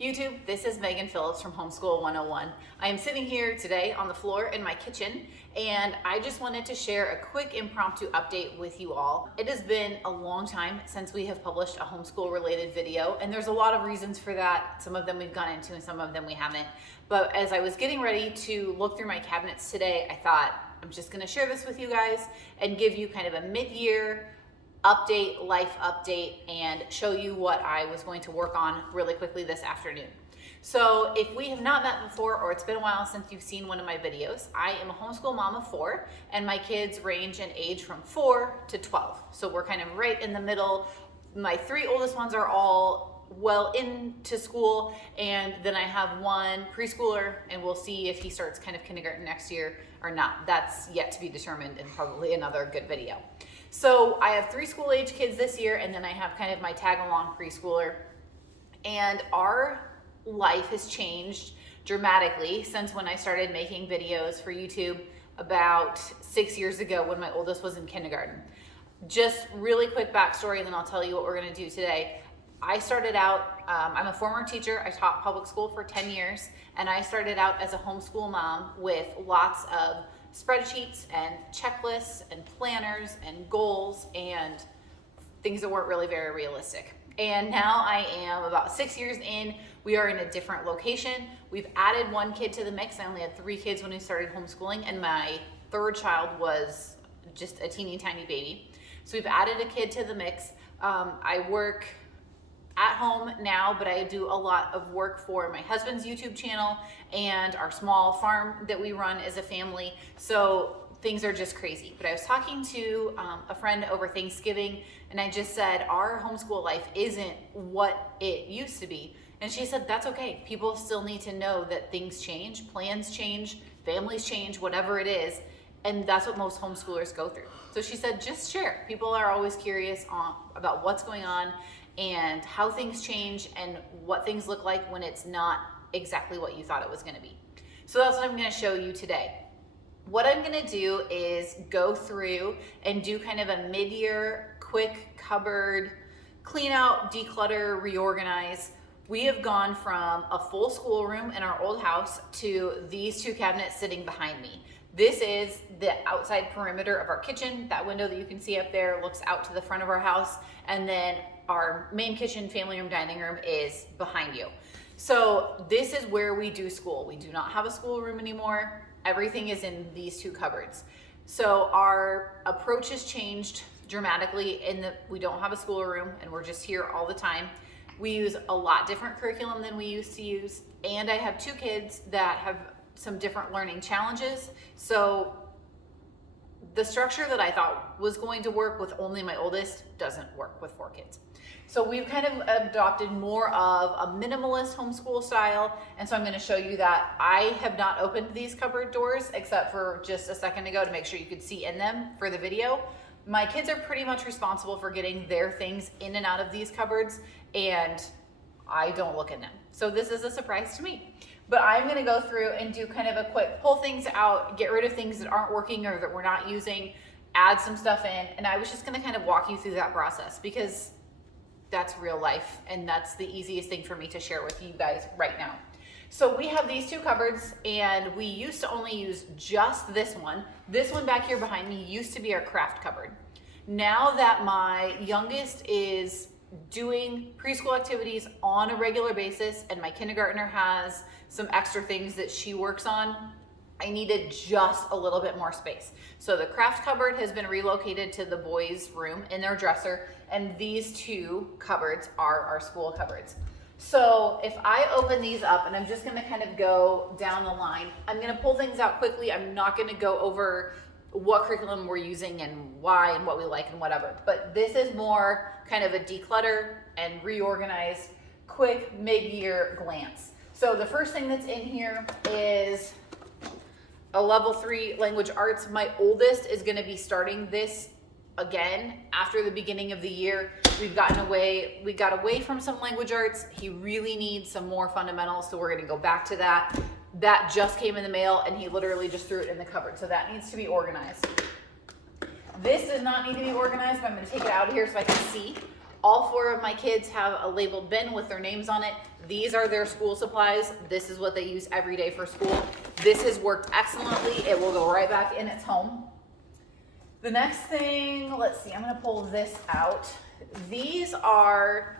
YouTube, this is Megan Phillips from Homeschool 101. I am sitting here today on the floor in my kitchen, and I just wanted to share a quick impromptu update with you all. It has been a long time since we have published a homeschool related video, and there's a lot of reasons for that. Some of them we've gone into and some of them we haven't. But as I was getting ready to look through my cabinets today, I thought I'm just gonna share this with you guys and give you kind of a mid-year update, life update, and show you what I was going to work on really quickly this afternoon. So if we have not met before, or it's been a while since you've seen one of my videos, I am a homeschool mom of 4, and my kids range in age from 4 to 12. So we're kind of right in the middle. My 3 oldest ones are all well into school, and then I have one preschooler, and we'll see if he starts kind of kindergarten next year or not. That's yet to be determined, and probably another good video. So I have 3 school age kids this year, and then I have kind of my tag along preschooler. And our life has changed dramatically since when I started making videos for YouTube about 6 years ago when my oldest was in kindergarten. Just really quick backstory, and then I'll tell you what we're gonna do today. I started out, I'm a former teacher. I taught public school for 10 years, and I started out as a homeschool mom with lots of spreadsheets and checklists and planners and goals and things that weren't really very realistic. And now I am about 6 years in. We are in a different location. We've added 1 kid to the mix. I only had 3 kids when we started homeschooling, and my 3rd child was just a teeny tiny baby. So we've added a kid to the mix. I work at home now, but I do a lot of work for my husband's YouTube channel and our small farm that we run as a family. So things are just crazy. But I was talking to a friend over Thanksgiving, and I just said, our homeschool life isn't what it used to be. And she said, that's okay. People still need to know that things change, plans change, families change, whatever it is. And that's what most homeschoolers go through. So she said, just share. People are always curious about what's going on and how things change and what things look like when it's not exactly what you thought it was gonna be. So that's what I'm gonna show you today. What I'm gonna do is go through and do kind of a mid-year quick cupboard clean out, declutter, reorganize. We have gone from a full schoolroom in our old house to these 2 cabinets sitting behind me. This is the outside perimeter of our kitchen. That window that you can see up there looks out to the front of our house, and then our main kitchen, family room, dining room is behind you. So this is where we do school. We do not have a schoolroom anymore. Everything is in these 2 cupboards. So our approach has changed dramatically in that we don't have a schoolroom and we're just here all the time. We use a lot different curriculum than we used to use, and I have 2 kids that have some different learning challenges. So the structure that I thought was going to work with only my oldest doesn't work with 4 kids. So we've kind of adopted more of a minimalist homeschool style. And so I'm gonna show you that. I have not opened these cupboard doors except for just a second ago to make sure you could see in them for the video. My kids are pretty much responsible for getting their things in and out of these cupboards, and I don't look in them. So this is a surprise to me. But I'm gonna go through and do kind of a quick pull things out, get rid of things that aren't working or that we're not using, add some stuff in, and I was just gonna kind of walk you through that process because that's real life, and that's the easiest thing for me to share with you guys right now. So we have these 2 cupboards, and we used to only use just this one. This one back here behind me used to be our craft cupboard. Now that my youngest is doing preschool activities on a regular basis and my kindergartner has some extra things that she works on, I needed just a little bit more space. So the craft cupboard has been relocated to the boys' room in their dresser, and these 2 cupboards are our school cupboards. So if I open these up, and I'm just gonna kind of go down the line, I'm gonna pull things out quickly. I'm not gonna go over what curriculum we're using and why and what we like and whatever. But this is more kind of a declutter and reorganize, quick mid-year glance. So the first thing that's in here is a level 3 language arts. My oldest is gonna be starting this again after the beginning of the year. We got away from some language arts. He really needs some more fundamentals, so we're gonna go back to that. That just came in the mail, and he literally just threw it in the cupboard, so that needs to be organized. This does not need to be organized, but I'm gonna take it out of here so I can see. All 4 of my kids have a labeled bin with their names on it. These are their school supplies. This is what they use every day for school. This has worked excellently. It will go right back in its home. The next thing, let's see, I'm gonna pull this out. These are,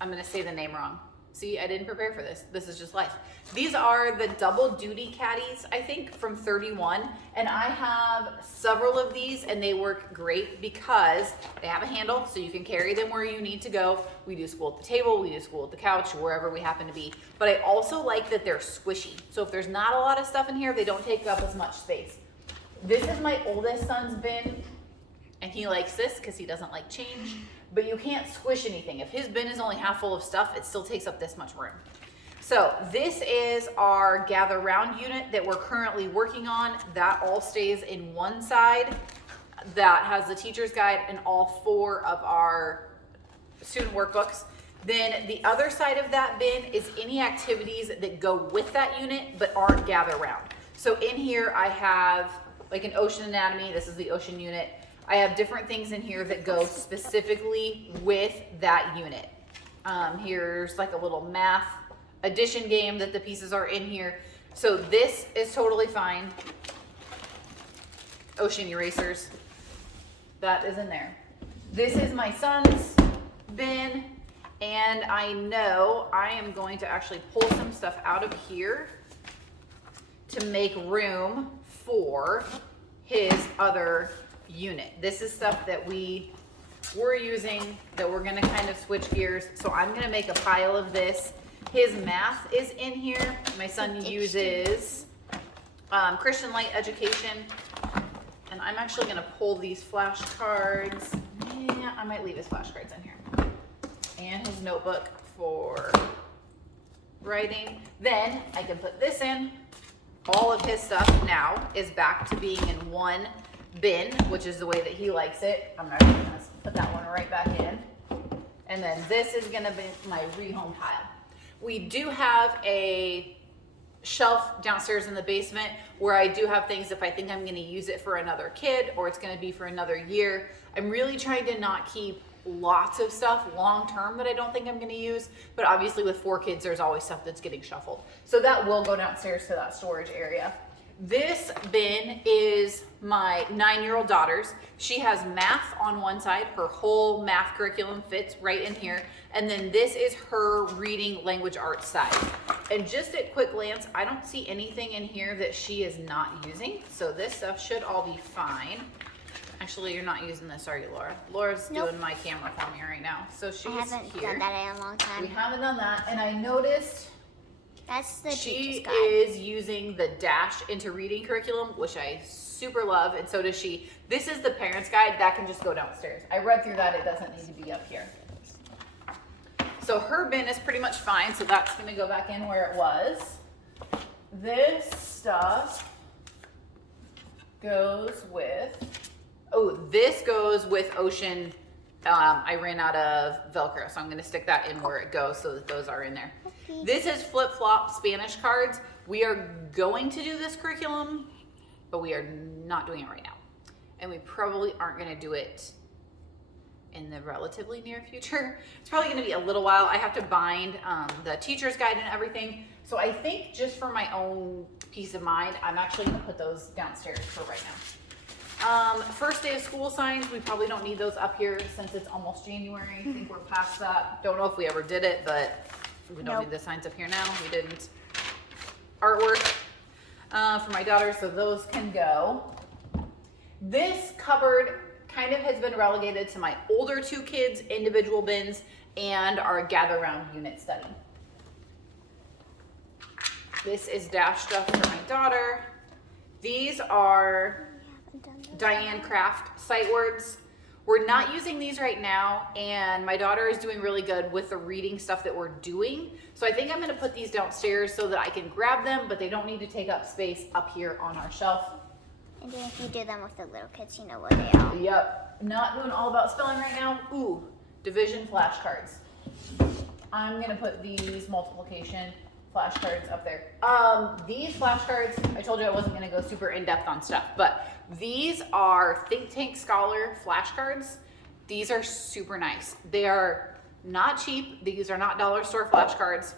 I'm gonna say the name wrong. See, I didn't prepare for this. This is just life. These are the double duty caddies, I think, from 31. And I have several of these and they work great because they have a handle so you can carry them where you need to go. We do school at the table, we do school at the couch, wherever we happen to be. But I also like that they're squishy. So if there's not a lot of stuff in here, they don't take up as much space. This is my oldest son's bin and he likes this because he doesn't like change. But you can't squish anything. If his bin is only half full of stuff, it still takes up this much room. So this is our gather round unit that we're currently working on. That all stays in one side. That has the teacher's guide and all 4 of our student workbooks. Then the other side of that bin is any activities that go with that unit but aren't gather round. So in here I have like an ocean anatomy. This is the ocean unit. I have different things in here that go specifically with that unit. Here's like a little math addition game that the pieces are in here. So this is totally fine. Ocean erasers, that is in there. This is my son's bin, and I know I am going to actually pull some stuff out of here to make room for his other unit. This is stuff that we were using that we're gonna kind of switch gears. So I'm gonna make a pile of this. His math is in here. My son uses Christian Light Education. And I'm actually gonna pull these flashcards. Yeah, I might leave his flashcards in here. And his notebook for writing. Then I can put this in. All of his stuff now is back to being in one bin, which is the way that he likes it. I'm actually gonna put that one right back in. And then this is gonna be my rehome pile. We do have a shelf downstairs in the basement where I do have things if I think I'm gonna use it for another kid or it's gonna be for another year. I'm really trying to not keep lots of stuff long-term that I don't think I'm gonna use, but obviously with 4 kids, there's always stuff that's getting shuffled. So that will go downstairs to that storage area. This bin is my 9-year-old daughter's. She has math on one side. Her whole math curriculum fits right in here. And then this is her reading language arts side. And just at quick glance, I don't see anything in here that she is not using. So this stuff should all be fine. Actually, you're not using this, are you, Laura? Laura's doing my camera for me right now. So she's here. I haven't done that in a long time. We haven't done that. And I noticed that's the she teacher's guide. is using the Dash into Reading curriculum, which I super love, and so does she. This is the parents' guide. That can just go downstairs. I read through that. It doesn't need to be up here. So her bin is pretty much fine, so that's going to go back in where it was. This stuff goes with, this goes with Ocean. I ran out of Velcro, so I'm going to stick that in where it goes so that those are in there. Okay. This is flip-flop Spanish cards. We are going to do this curriculum, but we are not doing it right now. And we probably aren't going to do it in the relatively near future. It's probably going to be a little while. I have to bind the teacher's guide and everything. So I think just for my own peace of mind, I'm actually going to put those downstairs for right now. First day of school signs, we probably don't need those up here since it's almost January. I think we're past that. Don't know if we ever did it, but we don't need the signs up here now. We didn't. Artwork for my daughter, so those can go. This cupboard kind of has been relegated to my older 2 kids' individual bins and our gather round unit study. This is Dash stuff for my daughter. These are Diane Craft sight words. We're not using these right now, and my daughter is doing really good with the reading stuff that we're doing. So I think I'm gonna put these downstairs so that I can grab them, but they don't need to take up space up here on our shelf. And then if you do them with the little kids, you know where they are. Yep, not doing all about spelling right now. Ooh, division flashcards. I'm gonna put these multiplication flashcards up there. These flashcards, I told you I wasn't gonna go super in depth on stuff, but these are Think Tank Scholar flashcards. These are super nice. They are not cheap. These are not dollar store flashcards,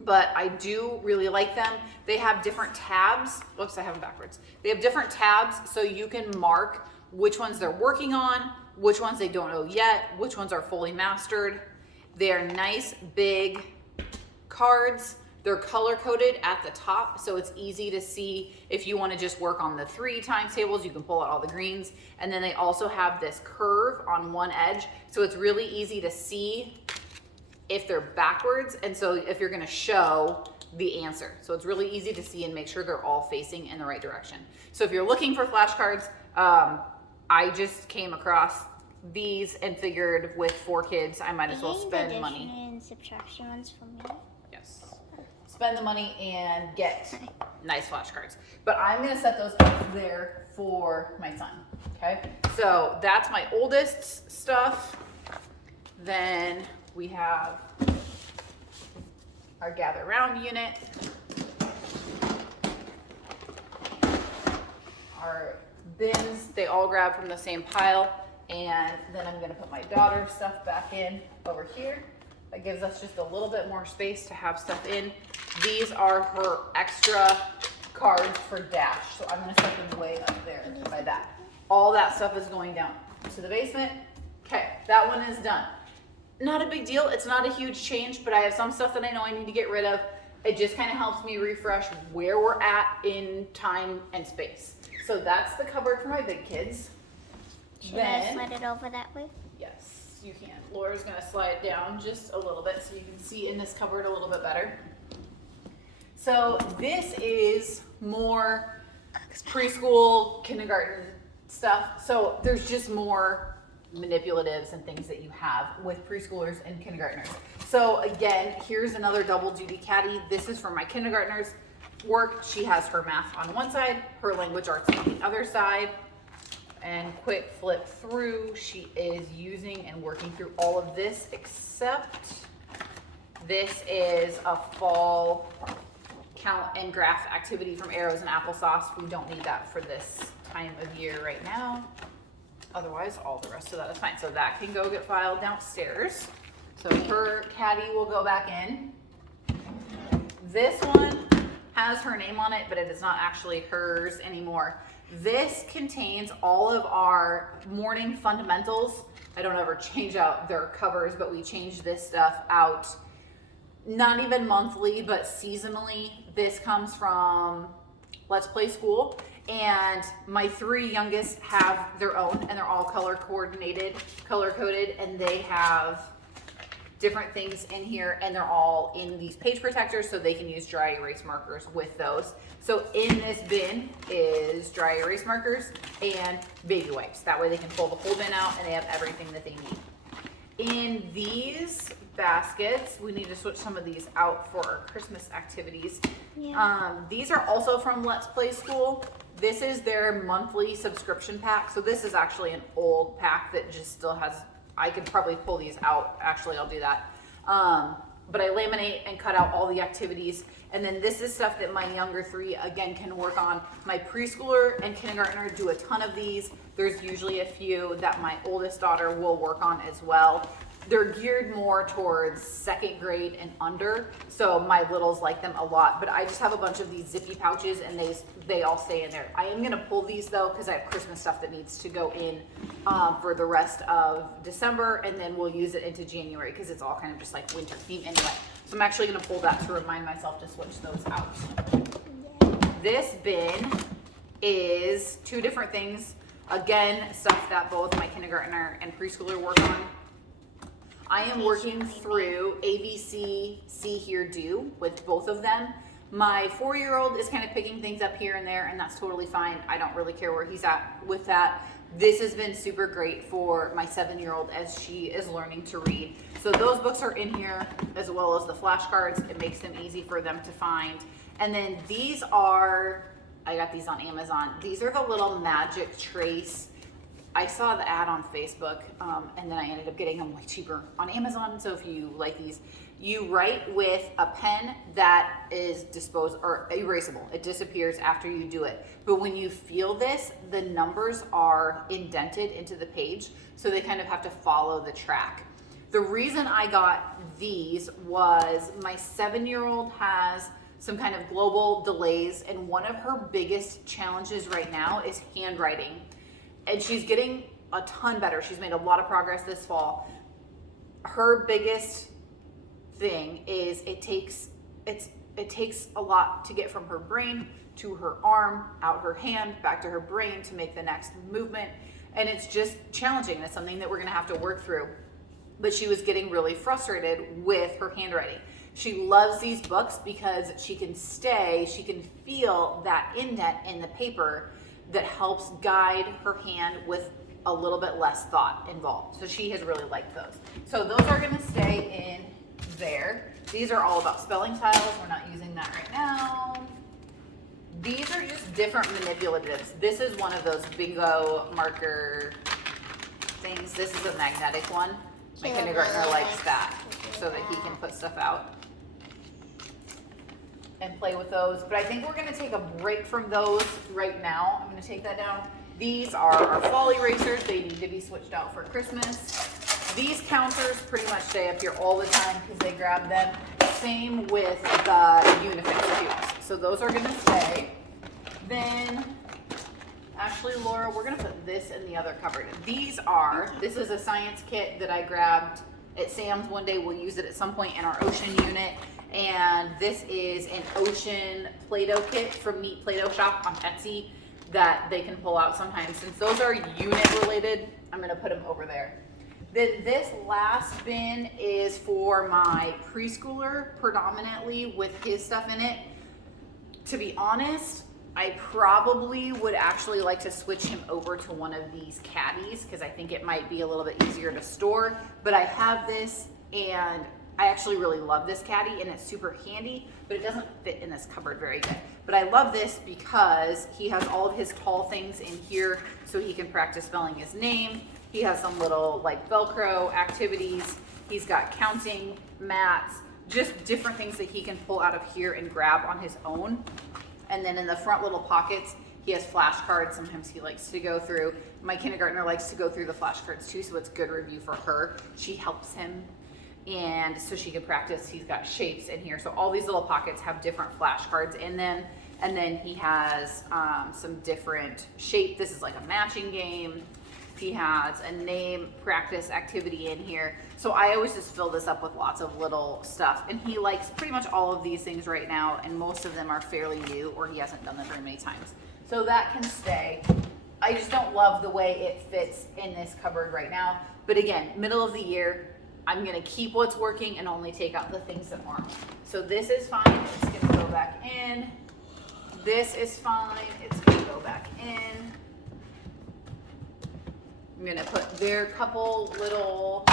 but I do really like them. They have different tabs. Whoops, I have them backwards. They have different tabs so you can mark which ones they're working on, which ones they don't know yet, which ones are fully mastered. They are nice, big cards. They're color coded at the top, so it's easy to see if you want to just work on the 3 times tables, you can pull out all the greens. And then they also have this curve on one edge, so it's really easy to see if they're backwards, and so if you're going to show the answer. So it's really easy to see and make sure they're all facing in the right direction. So if you're looking for flashcards, I just came across these and figured with 4 kids, I might as well spend money. Addition and subtraction ones for me. Yes. Spend the money and get nice flashcards. But I'm gonna set those up there for my son, okay? So that's my oldest stuff. Then we have our gather around unit. Our bins, they all grab from the same pile. And then I'm gonna put my daughter's stuff back in over here. That gives us just a little bit more space to have stuff in. These are her extra cards for Dash. So I'm gonna set them way up there by that. All that stuff is going down to the basement. Okay, that one is done. Not a big deal, it's not a huge change, but I have some stuff that I know I need to get rid of. It just kind of helps me refresh where we're at in time and space. So that's the cupboard for my big kids. Should I slide it over that way? Yes, you can. Laura's gonna slide it down just a little bit so you can see in this cupboard a little bit better. So this is more preschool, kindergarten stuff. So there's just more manipulatives and things that you have with preschoolers and kindergartners. So again, here's another double duty caddy. This is for my kindergartners work. She has her math on one side, her language arts on the other side. And quick flip through, she is using and working through all of this, except this is a fall count and graph activity from Arrows and Applesauce. We don't need that for this time of year right now. Otherwise, all the rest of that is fine. So that can go get filed downstairs. So her caddy will go back in. This one has her name on it, but it is not actually hers anymore. This contains all of our morning fundamentals. I don't ever change out their covers, but we change this stuff out not even monthly, but seasonally. This comes from Let's Play School, and my 3 youngest have their own, and they're all color coordinated, color coded, and they have different things in here, and they're all in these page protectors so they can use dry erase markers with those. So in this bin is dry erase markers and baby wipes. That way they can pull the whole bin out and they have everything that they need. In these baskets, we need to switch some of these out for our Christmas activities. Yeah. These are also from Let's Play School. This is their monthly subscription pack. So this is actually an old pack that just still has, I could probably pull these out. Actually, I'll do that. But I laminate and cut out all the activities. And then this is stuff that my younger 3, again, can work on. My preschooler and kindergartner do a ton of these. There's usually a few that my oldest daughter will work on as well. They're geared more towards 2nd grade and under, so my littles like them a lot. But I just have a bunch of these zippy pouches, and they all stay in there. I am gonna pull these though, because I have Christmas stuff that needs to go in for the rest of December, and then we'll use it into January because it's all kind of just like winter theme anyway. So I'm actually gonna pull that to remind myself to switch those out. This bin is 2 different things. Again, stuff that both my kindergartner and preschooler work on. I am working through ABC, See, Hear, Do with both of them. My 4-year-old is kind of picking things up here and there, and that's totally fine. I don't really care where he's at with that. This has been super great for my 7-year-old as she is learning to read. So those books are in here, as well as the flashcards. It makes them easy for them to find. And then these are, I got these on Amazon. These are the little magic trace. I saw the ad on Facebook, and then I ended up getting them way cheaper on Amazon. So if you like these, You write with a pen that is disposed or erasable. It disappears after you do it. But when you feel this, the numbers are indented into the page, so they kind of have to follow the track. The reason I got these was my 7-year-old has some kind of global delays, and one of her biggest challenges right now is handwriting. And she's getting a ton better. She's made a lot of progress this fall. Her biggest thing is it takes a lot to get from her brain to her arm, out her hand, back to her brain to make the next movement. And it's just challenging. It's something that we're gonna have to work through. But she was getting really frustrated with her handwriting. She loves these books because she can feel that indent in the paper that helps guide her hand with a little bit less thought involved. So she has really liked those. So those are gonna stay in there. These are all about spelling tiles. We're not using that right now. These are just different manipulatives. This is one of those bingo marker things. This is a magnetic one. My kindergartner likes that so that he can put stuff out and play with those. But I think we're gonna take a break from those right now. I'm gonna take that down. These are our fall erasers. They need to be switched out for Christmas. These counters pretty much stay up here all the time because they grab them. Same with the Unifix cubes. So those are gonna stay. Then, actually, Laura, we're gonna put this in the other cupboard. This is a science kit that I grabbed at Sam's one day. We'll use it at some point in our ocean unit. And this is an ocean Play-Doh kit from Meet Play-Doh Shop on Etsy that they can pull out sometimes. Since those are unit related, I'm gonna put them over there. Then this last bin is for my preschooler predominantly with his stuff in it. To be honest, I probably would actually like to switch him over to one of these caddies because I think it might be a little bit easier to store. But I have this and I actually really love this caddy and it's super handy, but it doesn't fit in this cupboard very good. But I love this because he has all of his tall things in here so he can practice spelling his name. He has some little like Velcro activities. He's got counting mats, just different things that he can pull out of here and grab on his own. And then in the front little pockets, he has flashcards. Sometimes he likes to go through. My kindergartner likes to go through the flashcards too, so it's good review for her. She helps him. And so she can practice. He's got shapes in here. So all these little pockets have different flashcards in them. And then he has some different shape. This is like a matching game. He has a name practice activity in here. So I always just fill this up with lots of little stuff. And he likes pretty much all of these things right now. And most of them are fairly new or he hasn't done them very many times. So that can stay. I just don't love the way it fits in this cupboard right now. But again, middle of the year, I'm gonna keep what's working and only take out the things that aren't. So this is fine, it's gonna go back in. This is fine, it's gonna go back in. I'm gonna put their couple little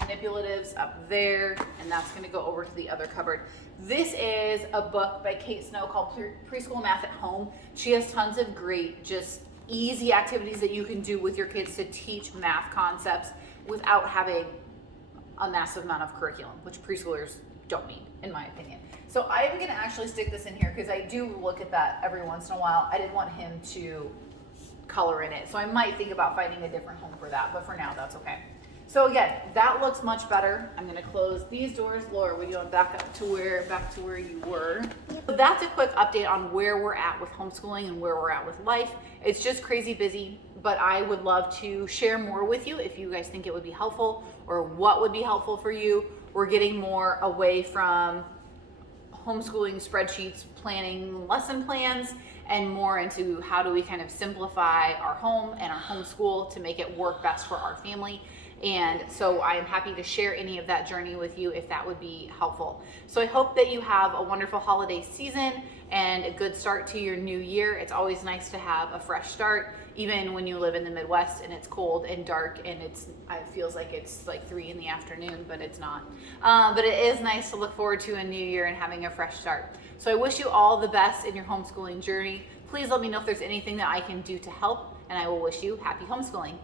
manipulatives up there, and that's gonna go over to the other cupboard. This is a book by Kate Snow called Preschool Math at Home. She has tons of great, just easy activities that you can do with your kids to teach math concepts without having a massive amount of curriculum, which preschoolers don't need, in my opinion. So I'm gonna actually stick this in here because I do look at that every once in a while. I didn't want him to color in it. So I might think about finding a different home for that, but for now, that's okay. So again, that looks much better. I'm gonna close these doors. Laura, would you want back to where you were? So that's a quick update on where we're at with homeschooling and where we're at with life. It's just crazy busy, but I would love to share more with you if you guys think it would be helpful or what would be helpful for you. We're getting more away from homeschooling spreadsheets, planning lesson plans, and more into how do we kind of simplify our home and our homeschool to make it work best for our family. And so I am happy to share any of that journey with you if that would be helpful. So I hope that you have a wonderful holiday season and a good start to your new year. It's always nice to have a fresh start, even when you live in the Midwest and it's cold and dark and it feels like it's like 3 in the afternoon, but it's not. But it is nice to look forward to a new year and having a fresh start. So I wish you all the best in your homeschooling journey. Please let me know if there's anything that I can do to help, and I will wish you happy homeschooling.